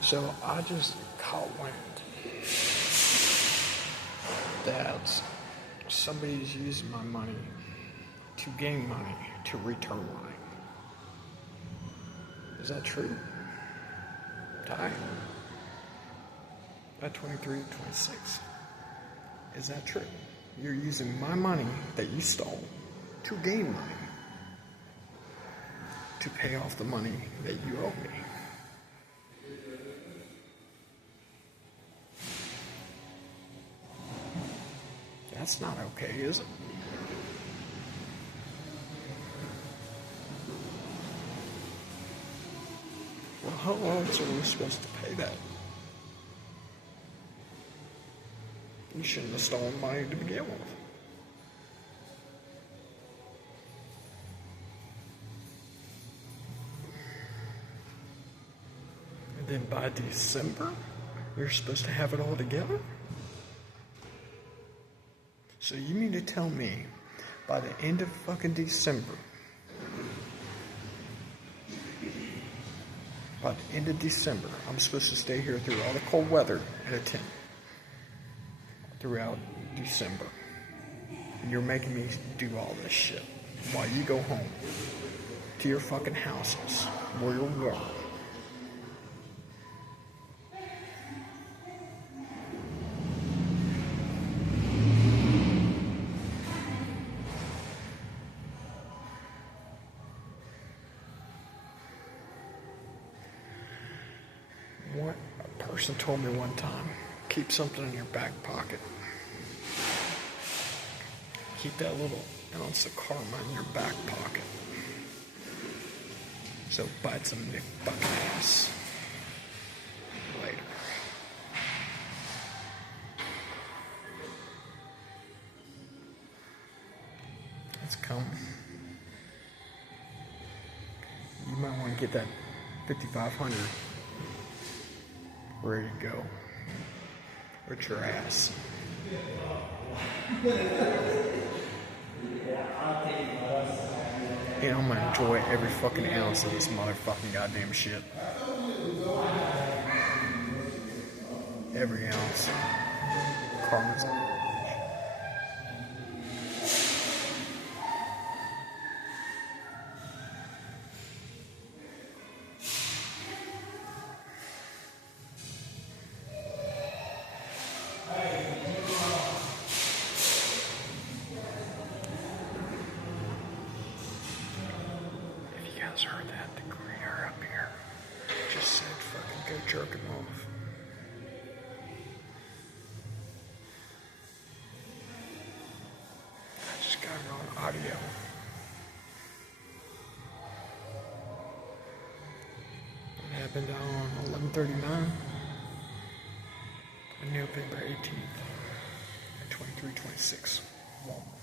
So I just caught wind that somebody's using my money to gain money, to return money. Is that true? Ty? At 23, 26. Is that true? You're using my money that you stole to gain money, to pay off the money that you owe me. That's not okay, is it? Well, how else are we supposed to pay that? You shouldn't have stolen money to begin with. And then by December, you're supposed to have it all together? So you mean to tell me, by the end of fucking December, I'm supposed to stay here through all the cold weather at a tent throughout December. And you're making me do all this shit while you go home to your fucking houses where you're warm. What a person told me one time, keep something in your back pocket. Keep that little ounce of karma in your back pocket. So bite some Nick fucking ass. Later. It's coming. You might want to get that 5,500 ready to go. With your ass. And I'm gonna enjoy every fucking ounce of this motherfucking goddamn shit. Every ounce. Karma's on. Heard that, the greeter up here just said fucking go jerk him off. I just got it on audio. It happened on 11/39 on November 18th at 23:26. Walmart.